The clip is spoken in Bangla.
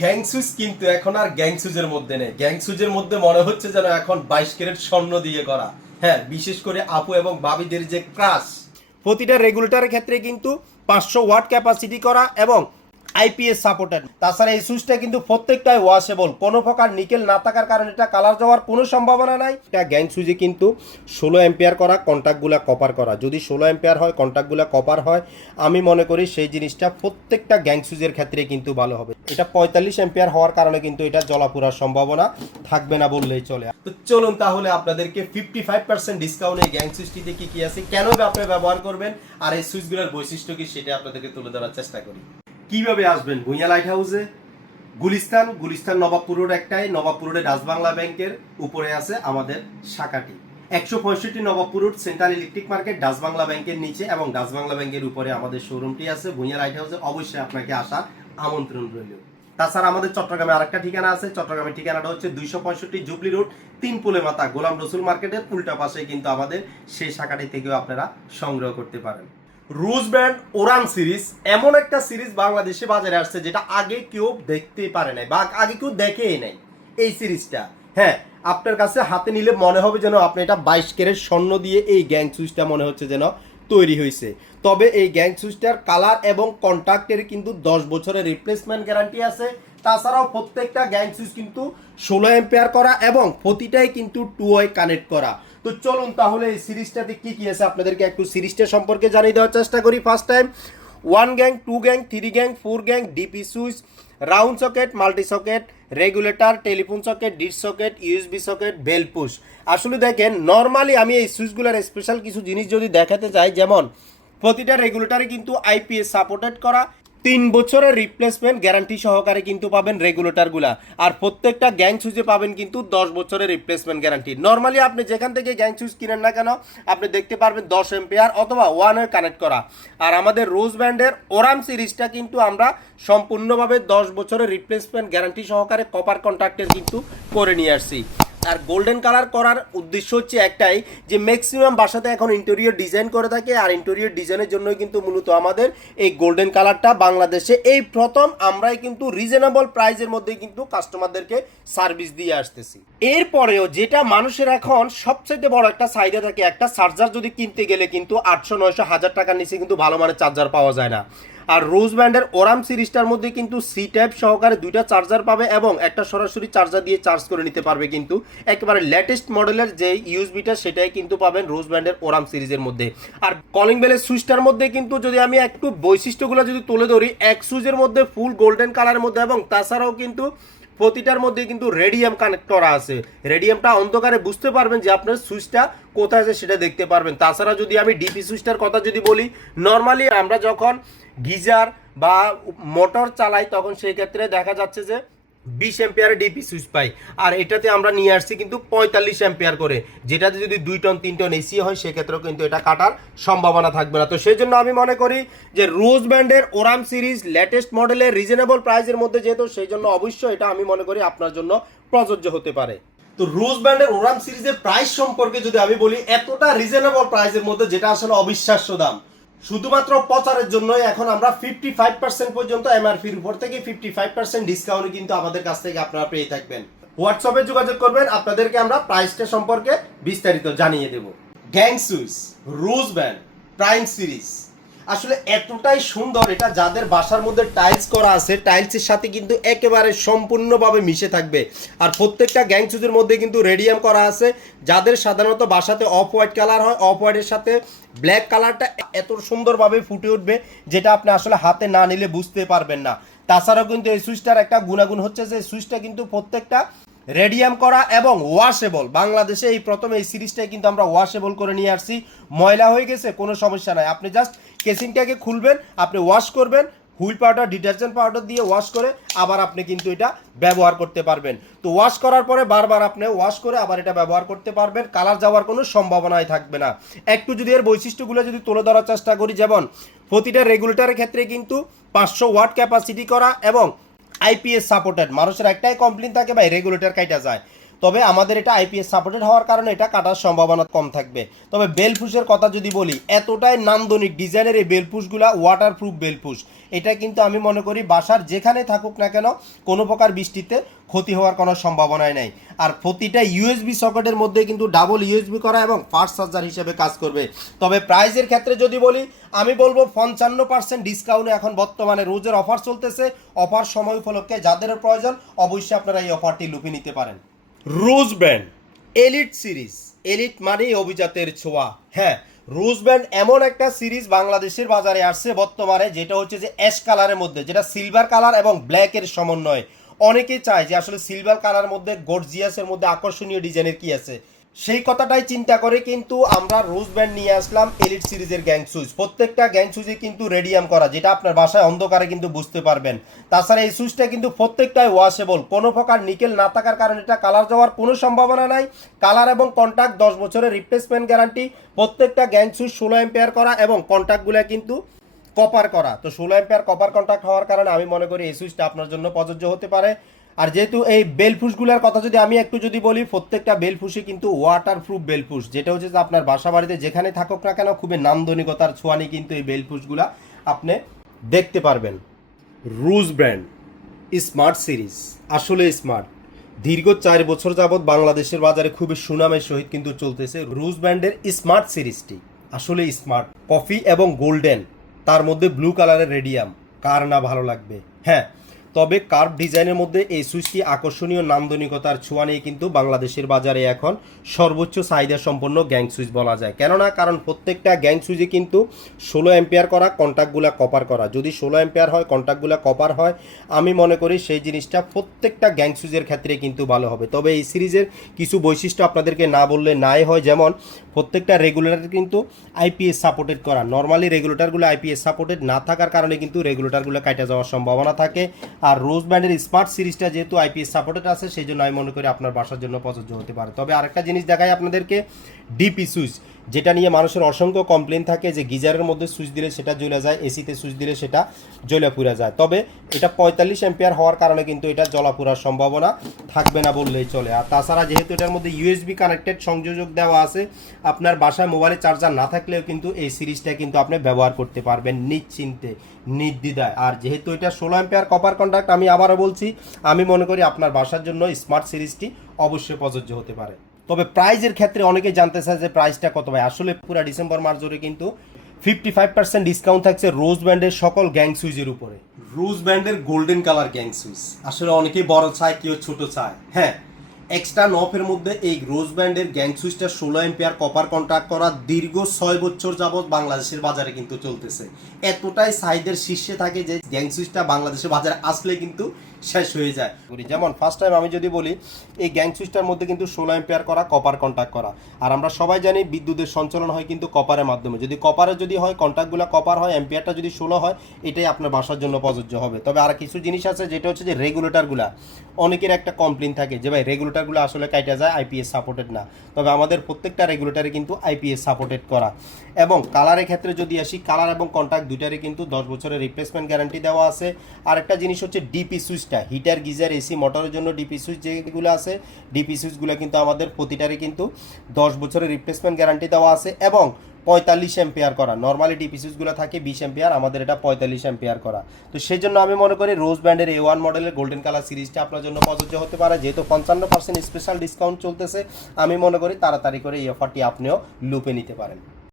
গ্যাং সুইচ কিন্তু এখন আর গ্যাং সুইচের মধ্যে নেই। গ্যাং সুইচের মধ্যে মনে হচ্ছে যেন এখন বাইশ ক্যারেট স্বর্ণ দিয়ে করা হ্যাঁ বিশেষ করে আপু এবং বাবিদের যে ক্রাশ। প্রতিটা রেগুলেটারের ক্ষেত্রে কিন্তু পাঁচশো ওয়াট ক্যাপাসিটি করা এবং আইপিএস সাপোর্টেড তাছাড়া এই সুইচটা কিন্তু প্রত্যেকটাই ওয়াশেবল কোনো প্রকার নিকেল না থাকার কারণে এটা কালার যাওয়ার কোনো সম্ভাবনা নাই। এটা গ্যাং সুইচে কিন্তু ষোলো অ্যাম্পিয়ার করা কন্ট্যাক্টগুলো কপার করা। যদি ষোলো অ্যাম্পিয়ার হয় কন্ট্যাক্টগুলো কপার হয়, আমি মনে করি সেই জিনিসটা প্রত্যেকটা গ্যাং সুইচের ক্ষেত্রে কিন্তু ভালো হবে। এটা পঁয়তাল্লিশ অ্যাম্পিয়ার হওয়ার কারণে কিন্তু এটা জলাপুরার সম্ভাবনা থাকবে না বললেই চলে। তো চলুন তাহলে আপনাদেরকে ফিফটি ফাইভ পার্সেন্ট ডিসকাউন্ট এই গ্যাং সুইচটিতে কি কি আছে কেন আপনি ব্যবহার করবেন, আর এই সুইচগুলোর বৈশিষ্ট্য কি সেটা আপনাদেরকে তুলে ধরার চেষ্টা করি। কীভাবে আসবেন? ভুঁইয়া লাইট হাউসে গুলিস্তান গুলিস্তান নবাবপুর রোড একটাই, নবাবপুর রোডে ডাচবাংলা ব্যাংকের উপরে আছে আমাদের শাখাটি। একশো পঁয়ষট্টি Nawabpur road central electric market Dutch Bangla ব্যাংকের নিচে এবং ডাচবাংলা ব্যাংকের উপরে আমাদের শোরুমটি আছে। ভুঁইয়া লাইট হাউসে অবশ্যই আপনাকে আসার আমন্ত্রণ রইল। তাছাড়া আমাদের চট্টগ্রামে আরেকটা ঠিকানা আছে। চট্টগ্রামের ঠিকানাটা হচ্ছে দুইশো পঁয়ষট্টি জুবলি রোড, তিন পুলে মাথা গোলাম রসুল মার্কেটের উল্টা পাশে কিন্তু আমাদের সেই শাখাটি থেকেও আপনারা সংগ্রহ করতে পারেন। রুজ ব্র্যান্ড ওরান সিরিজ এমন একটা সিরিজ বাংলাদেশে বাজারে আসছে যেটা আগে কেউ দেখতে পারে নাই বা আগে কেউ দেখেই নাই এই সিরিজটা। হ্যাঁ আপনার কাছে হাতে নিলে মনে হবে যেন আপনি এটা বাইশ কেরের স্বর্ণ দিয়ে এই গ্যাং সুইচটা মনে হচ্ছে যেন তৈরি হয়েছে। তবে এই গ্যাং সুইচটার কালার এবং কন্ট্রাক্টের কিন্তু দশ বছরের রিপ্লেসমেন্ট গ্যারান্টি আছে। তাছাড়াও প্রত্যেকটা গ্যাং সুইচ কিন্তু ষোলো এম্পেয়ার করা এবং প্রতিটাই কিন্তু টু ওয়ে কানেক্ট করা। তো চলুন তাহলে এই সিরিজটাতে কী কী আছে আপনাদেরকে একটু সিরিজটা সম্পর্কে জানিয়ে দেওয়ার চেষ্টা করি। First time one gang two gang three gang four gang DP switch round socket multi socket regulator telephone socket dish socket USB socket bell push আসলে দেখেন নর্মালি আমি এই সুইচগুলোর স্পেশাল কিছু জিনিস যদি দেখাতে চাই, যেমন প্রতিটা রেগুলেটরে কিন্তু আইপিএস সাপোর্টেড করা তিন বছরের রিপ্লেসমেন্ট গ্যারান্টি সহকারে কিন্তু পাবেন রেগুলেটরগুলা আর প্রত্যেকটা গ্যাং সুইচে পাবেন কিন্তু দশ বছরের রিপ্লেসমেন্ট গ্যারান্টি নর্মালি আপনি যেখান থেকে গ্যাং সুইচ কিনেন না কেন, আপনি দেখতে পারবেন দশ এম্পিয়ার অথবা ওয়ানের কানেক্ট করা। আর আমাদের রোজ ব্যান্ডের ওরাম সিরিজটা কিন্তু আমরা সম্পূর্ণভাবে দশ বছরের রিপ্লেসমেন্ট গ্যারান্টি সহকারে কপার কন্ট্রাক্টের কিন্তু করে নিয়ে আসছি। আর গোল্ডেন কালার করার উদ্দেশ্য হচ্ছে একটাই, যে ম্যাক্সিমাম বাসাতে এখন ইন্টেরিয়র ডিজাইন করে থাকে, আর ইন্টেরিয়র ডিজাইনের জন্য কিন্তু মূলত আমাদের এই গোল্ডেন কালারটা বাংলাদেশে। এই প্রথম আমরাই কিন্তু রিজনেবল প্রাইজের মধ্যে কিন্তু কাস্টমারদেরকে সার্ভিস দিয়ে আসতেছি। এরপরেও যেটা মানুষের এখন সবচেয়ে বড় একটা চাহিদা থাকে, একটা চার্জার যদি কিনতে গেলে কিন্তু আটশো নয়শো হাজার টাকার নিচে কিন্তু ভালো মানের চার্জার পাওয়া যায় না। আর রোজ ব্যান্ডের ওরাম সিরিজটার মধ্যে কিন্তু সি টাইপ সহকারে দুইটা চার্জার পাবে এবং একটা সরাসরি চার্জার দিয়ে চার্জ করে নিতে পারবে কিন্তু। একেবারে লেটেস্ট মডেলের যে ইউএসবিটা সেটাই কিন্তু পাবেন রোজ ব্যান্ডের ওরাম সিরিজের মধ্যে। আর কলিং বেলের সুইচটার মধ্যে কিন্তু যদি আমি একটু বৈশিষ্ট্যগুলো যদি তুলে ধরি এক সুইচের মধ্যে ফুল গোল্ডেন কালারের মধ্যে এবং তাছাড়াও কিন্তু প্রতিটার মধ্যে কিন্তু রেডিয়াম কানেক্ট করা আছে। রেডিয়ামটা অন্ধকারে বুঝতে পারবেন যে আপনার সুইচটা কোথায় আছে সেটা দেখতে পারবেন। তাছাড়া যদি আমি ডিপি সুইচটার কথা যদি বলি নর্মালি আমরা যখন গিজার বা মোটর চালাই তখন সেই ক্ষেত্রে দেখা যাচ্ছে যে বিশ এম্পিয়ারের ডিপি সুইচ পাই। আর এটাতে আমরা নিয়ে আসছি কিন্তু পঁয়তাল্লিশ এম্পিয়ার করে, যেটাতে যদি দুই টন, তিন টন এসি হয়, সেক্ষেত্রেও কিন্তু এটা কাটার সম্ভাবনা থাকবে না। তো সেই জন্য আমি মনে করি যে রোজ ব্যান্ডের ওরাম সিরিজ লেটেস্ট মডেলের রিজনেবল প্রাইসের মধ্যে যেহেতু, সেই জন্য অবশ্যই এটা আমি মনে করি আপনার জন্য প্রযোজ্য হতে পারে। তো রোজ ব্যান্ডের ওরাম সিরিজের প্রাইস সম্পর্কে যদি আমি বলি, এতটা রিজনেবল প্রাইসের মধ্যে যেটা আসলে অবিশ্বাস্য দাম। শুধুমাত্র প্রচারের জন্য এখন আমরা ফিফটি ফাইভ পার্সেন্ট পর্যন্ত এমআরপির উপর থেকে ফিফটি ফাইভ পার্সেন্ট ডিসকাউন্ট কিন্তু আমাদের কাছ থেকে আপনারা পেয়ে থাকবেন। হোয়াটসঅ্যাপে যোগাযোগ করবেন, আপনাদেরকে আমরা প্রাইসটা সম্পর্কে বিস্তারিত জানিয়ে দেব। Gang switch Rose brand prime series আসলে এতটাই সুন্দর, এটা যাদের বাসার মধ্যে টাইলস করা আছে টাইলসের সাথে কিন্তু একেবারে সম্পূর্ণভাবে মিশে থাকবে। আর প্রত্যেকটা গ্যাং সুজের মধ্যে কিন্তু রেডিয়াম করা আছে, যাদের সাধারণত বাসাতে অফ হোয়াইট কালার হয় অফ হোয়াইটের সাথে ব্ল্যাক কালারটা এত সুন্দরভাবে ফুটে উঠবে, যেটা আপনি আসলে হাতে না নিলে বুঝতে পারবেন না। তাছাড়াও কিন্তু এই সুইচটার একটা গুণাগুণ হচ্ছে যে সুইচটা কিন্তু প্রত্যেকটা রেডিয়াম করা এবং ওয়াশেবল বাংলাদেশে এই প্রথম এই সিরিজটাই কিন্তু আমরা ওয়াশেবল করে নিয়ে আসছি। ময়লা হয়ে গেছে, কোনো সমস্যা নাই। আপনি জাস্ট কেসিংটাকে খুলবেন, আপনি ওয়াশ করবেন, হুইল পাউডার, ডিটারজেন্ট পাউডার দিয়ে ওয়াশ করে আবার আপনি কিন্তু এটা ব্যবহার করতে পারবেন। তো ওয়াশ করার পরে বারবার আপনি ওয়াশ করে আবার এটা ব্যবহার করতে পারবেন। কালার যাওয়ার কোনো সম্ভাবনাই থাকবে না। একটু যদি এর বৈশিষ্ট্যগুলো যদি তুলে ধরার চেষ্টা করি, যেমন প্রতিটা রেগুলেটারের ক্ষেত্রে কিন্তু পাঁচশো ওয়াট ক্যাপাসিটি করা এবং আইপিএস সাপোর্টেড মানুষের একটাই কমপ্লেন থাকে ভাই রেগুলেটর কাইটা যায়। তবে আমাদের এটা আইপিএস সাপোর্টেড হওয়ার কারণে এটা কাটার সম্ভাবনা কম থাকবে। তবে বেলফুসের কথা যদি বলি, এতটাই নান্দনিক ডিজাইনের এই বেলফুসগুলা ওয়াটারপ্রুফ বেলফুস এটা কিন্তু আমি মনে করি বাসার যেখানে থাকুক না কেন, কোনো প্রকার বৃষ্টিতে ক্ষতি হওয়ার কোনো সম্ভাবনাই নাই। আর প্রতিটা ইউএসবি সকেটের মধ্যে কিন্তু ডাবল ইউএসবি করা এবং ফার্স্ট চার্জার হিসেবে কাজ করবে। তবে প্রাইজের ক্ষেত্রে যদি বলি, আমি বলব পঞ্চান্ন পার্সেন্ট ডিসকাউন্টে এখন বর্তমানে রোজের অফার চলতেছে। অফার সময় উপলক্ষে যাদের প্রয়োজন, অবশ্যই আপনারা এই অফারটি লুপে নিতে পারেন। Rose brand elite series elite মানেই অভিজাতের ছোঁয়া। হ্যাঁ রোজ ব্যান্ড এমন একটা সিরিজ বাংলাদেশের বাজারে আসছে বর্তমানে, যেটা হচ্ছে যে অ্যাশ কালারের মধ্যে, যেটা সিলভার কালার এবং ব্ল্যাকের সমন্বয়। অনেকেই চায় যে আসলে সিলভার কালার মধ্যে গর্জিয়াসের মধ্যে আকর্ষণীয় ডিজাইনের কি আছে। সেই কথাটাই চিন্তা করে কিন্তু আমরা রোজ ব্যান্ড নিয়ে আসলাম এলিট সিরিজের গ্যাং সুইচ প্রত্যেকটা গ্যাং সুইচে কিন্তু রেডিয়াম করা, যেটা আপনার বাসায় অন্ধকারে কিন্তু বুঝতে পারবেন। তাছাড়া এই সুইচটা কিন্তু প্রত্যেকটাই ওয়াশেবল কোনো প্রকার নিকেল না থাকার কারণে এটা কালার যাওয়ার কোনো সম্ভাবনা নাই। কালার এবং কন্ট্যাক্ট দশ বছরের রিপ্লেসমেন্ট গ্যারান্টি প্রত্যেকটা গ্যাং সুইচ ষোলো এম্পেয়ার করা এবং কন্ট্যাক্টগুলো কিন্তু কপার করা। তো ষোলো এম্পেয়ার কপার কন্ট্যাক্ট হওয়ার কারণে আমি মনে করি এই সুইচটা আপনার জন্য প্রযোজ্য হতে পারে। আর যেহেতু এই বেলফুসগুলোর কথা যদি আমি একটু যদি বলি, প্রত্যেকটা বেলফুসই কিন্তু ওয়াটার প্রুফ বেলফুস, যেটা হচ্ছে যে আপনার বাসা বাড়িতে যেখানে থাকুক না কেন খুবই নান্দনিকতার ছোঁয়ানি কিন্তু এই বেলফুসগুলা আপনি দেখতে পারবেন। রুজ ব্র্যান্ড, স্মার্ট সিরিজ, আসলে স্মার্ট। দীর্ঘ চার বছর যাবৎ বাংলাদেশের বাজারে খুবই সুনামের সহিত কিন্তু চলতেছে রুজ ব্র্যান্ডের স্মার্ট সিরিজটি। আসলে স্মার্ট, কফি এবং গোল্ডেন, তার মধ্যে ব্লু কালারের রেডিয়াম, কার না ভালো লাগবে? হ্যাঁ তবে কার্ভ ডিজাইনের মধ্যে এই সুইচটি আকর্ষণীয় নান্দনিকতার ছোঁয়া নিয়ে কিন্তু বাংলাদেশের বাজারে এখন সর্বোচ্চ চাহিদা সম্পন্ন গ্যাং সুইচ বলা যায়। কেননা, কারণ প্রত্যেকটা গ্যাং সুইচে কিন্তু ষোলো অ্যাম্পিয়ার করা কন্ট্যাক্টগুলো কপার করা। যদি ষোলো অ্যাম্পিয়ার হয় কন্ট্যাক্টগুলো কপার হয়, আমি মনে করি সেই জিনিসটা প্রত্যেকটা গ্যাং সুইচের ক্ষেত্রে কিন্তু ভালো হবে। তবে এই সিরিজের কিছু বৈশিষ্ট্য আপনাদেরকে না বললে নাই হয়, যেমন প্রত্যেকটা রেগুলেটর কিন্তু আইপিএস সাপোর্টেড করা। নর্মালি রেগুলেটরগুলো আইপিএস সাপোর্টেড না থাকার কারণে কিন্তু রেগুলেটরগুলো কাটা যাওয়ার সম্ভাবনা থাকে। আর রোজ ব্যান্ডের স্মার্ট সিরিজটা যেহেতু আইপিএস সাপোর্টেড আছে সেই জন্য আমি মনে করি আপনার বাসার জন্য প্রযোজ্য হতে পারে। তবে আরেকটা জিনিস দেখাই আপনাদেরকে ডিপি সুইচ যেটা নিয়ে মানুষের অসংখ্য কমপ্লেন থাকে যে গিজারের মধ্যে সুইচ দিলে সেটা জ্বলে যায় এসিতে সুইচ দিলে সেটা জ্বলে পুড়ে যায়। তবে এটা পঁয়তাল্লিশ অ্যাম্পিয়ার হওয়ার কারণে কিন্তু এটা জ্বলা পুরার সম্ভাবনা থাকবে না বললেই চলে। আর তাছাড়া যেহেতু এটার মধ্যে ইউএসবি কানেক্টেড সংযোজক দেওয়া আছে, আপনার বাসায় মোবাইলে চার্জার না থাকলেও কিন্তু এই সিরিজটা কিন্তু আপনি ব্যবহার করতে পারবেন নিশ্চিন্তে, নির্দ্বিধায়। আর যেহেতু এটা ষোলো অ্যাম্পিয়ার কপার কন্ট্যাক্ট আমি আবারও বলছি, আমি মনে করি আপনার বাসার জন্য স্মার্ট সিরিজটি অবশ্যই প্রযোজ্য হতে পারে। তবে প্রাইজের ক্ষেত্রে অনেকে জানতে চায় যে প্রাইসটা কত ভাই? আসলে পুরো ডিসেম্বর মাস জুড়ে কিন্তু ফিফটি ফাইভ পার্সেন্ট ডিসকাউন্ট থাকছে রোজ ব্যান্ডের সকল গ্যাং সুইচের উপরে। রোজ ব্যান্ডের গোল্ডেন কালার গ্যাং সুইচ আসলে অনেকেই বড় চায়, কেউ ছোট চায়। হ্যাঁ এক্সট্রা নফের মধ্যে এই রোজ ব্যান্ডের গ্যাং সুইচটা ষোলো এম্পিয়ার কপার কন্ট্রাক্ট করা দীর্ঘ ছয় বছর যাবৎ বাংলাদেশের বাজারে কিন্তু চলতেছে। এতটাই সাইডের শীর্ষে থাকে যে গ্যাং সুইচটা বাংলাদেশের বাজারে আসলে কিন্তু শেষ হয়ে যায়। যেমন ফার্স্ট টাইম আমি যদি বলি, এই গ্যাং সুইচটার মধ্যে কিন্তু ষোলো এম্পিয়ার করা কপার কন্ট্যাক্ট করা। আর আমরা সবাই জানি বিদ্যুতের সঞ্চালন হয় কিন্তু কপারের মাধ্যমে। যদি কপারে যদি হয় কন্ট্যাক্টগুলো কপার হয় এম্পিয়ারটা যদি ষোলো হয়, এটাই আপনার বাসার জন্য প্রযোজ্য হবে। তবে আর কিছু জিনিস আছে, যেটা হচ্ছে যে রেগুলেটরগুলা অনেকের একটা কমপ্লেন থাকে যে, ভাই রেগুলেটরগুলো আসলে কাইটা যায় আইপিএস সাপোর্টেড না। তবে আমাদের প্রত্যেকটা রেগুলেটরে কিন্তু আইপিএস সাপোর্টেড করা। এবং কালারের ক্ষেত্রে যদি আসি কালার এবং কন্ট্যাক্ট দুইটারই কিন্তু দশ বছরের রিপ্লেসমেন্ট গ্যারান্টি দেওয়া আছে। আর একটা জিনিস হচ্ছে ডিপি সুইচটা হিটার, গিজার, এসি, মোটরের জন্য ডিপি সুইচ যেগুলো আছে ডিপি সুইচগুলো কিন্তু আমাদের প্রতিটারই কিন্তু দশ বছরের রিপ্লেসমেন্ট গ্যারান্টি দেওয়া আছে এবং পঁয়তাল্লিশ এম্পিয়ার করা। নর্মালি ডিপি সুইচগুলো থাকে বিশ এম্পিয়ার আমাদের এটা পঁয়তাল্লিশ এম্পিয়ার করা। তো সেই জন্য আমি মনে করি রোজ ব্র্যান্ডের এ ওয়ান মডেলের গোল্ডেন কালার সিরিজটা আপনার জন্য প্রযোজ্য হতে পারে। যেহেতু পঞ্চান্ন পার্সেন্ট স্পেশাল ডিসকাউন্ট চলতেছে, আমি মনে করি তাড়াতাড়ি করে এই অফারটি আপনিও লুপে নিতে পারেন।